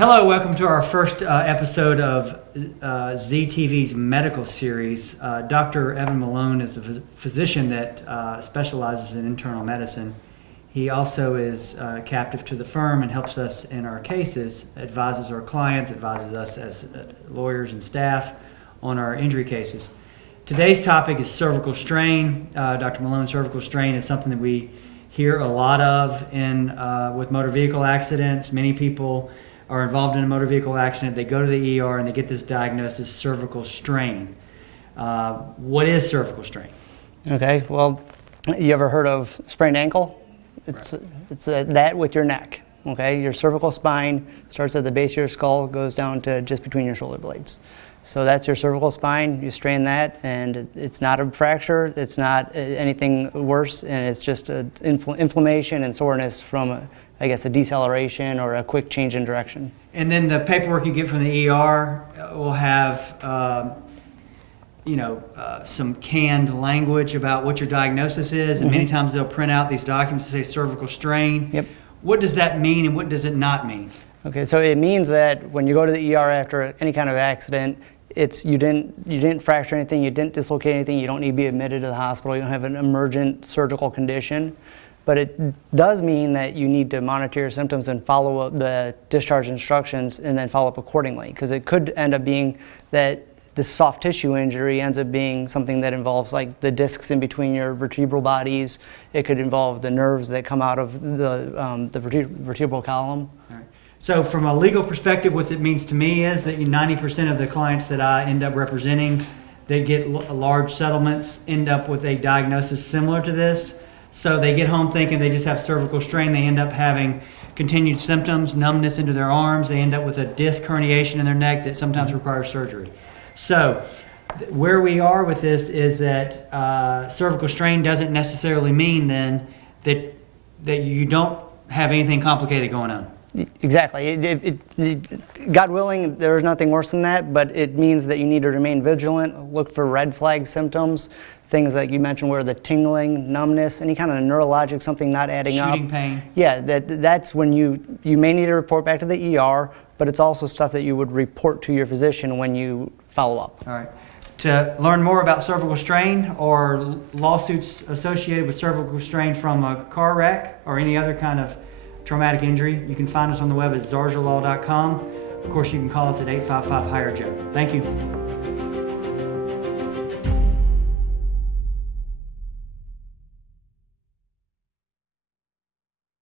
Hello, welcome to our first episode of ZTV's medical series. Dr. Evan Malone is a physician that specializes in internal medicine. He also is captive to the firm and helps us in our cases, advises our clients, advises us as lawyers and staff on our injury cases. Today's topic is cervical strain. Dr. Malone's cervical strain is something that we hear a lot of with motor vehicle accidents. Many people are involved in a motor vehicle accident, they go to the ER and they get this diagnosis, cervical strain. What is cervical strain? Okay, well, you ever heard of sprained ankle? It's that with your neck, okay? Your cervical spine starts at the base of your skull, goes down to just between your shoulder blades. So that's your cervical spine, you strain that, and it's not a fracture, it's not anything worse, and it's just inflammation and soreness from a deceleration or a quick change in direction. And then the paperwork you get from the ER will have some canned language about what your diagnosis is, and many times they'll print out these documents that say cervical strain. Yep. What does that mean and what does it not mean? Okay, so it means that when you go to the ER after any kind of accident, you didn't fracture anything, you didn't dislocate anything, you don't need to be admitted to the hospital, you don't have an emergent surgical condition. But it does mean that you need to monitor your symptoms and follow up the discharge instructions and then follow up accordingly, because it could end up being that this soft tissue injury ends up being something that involves like the discs in between your vertebral bodies. It could involve the nerves that come out of the vertebral column. All right. So from a legal perspective, what it means to me is that 90% of the clients that I end up representing that get large settlements end up with a diagnosis similar to this. So they get home thinking they just have cervical strain. They end up having continued symptoms, numbness into their arms. They end up with a disc herniation in their neck that sometimes requires surgery. So where we are with this is that cervical strain doesn't necessarily mean then that you don't have anything complicated going on. Exactly. God willing, there is nothing worse than that, but it means that you need to remain vigilant, look for red flag symptoms, things like you mentioned where the tingling, numbness, any kind of neurologic, something not adding up. Shooting pain. Yeah, that's when you may need to report back to the ER, but it's also stuff that you would report to your physician when you follow up. All right. To learn more about cervical strain or lawsuits associated with cervical strain from a car wreck or any other kind of traumatic injury, you can find us on the web at zarzaurlaw.com. Of course, you can call us at 855-HIRE-JOE. Thank you.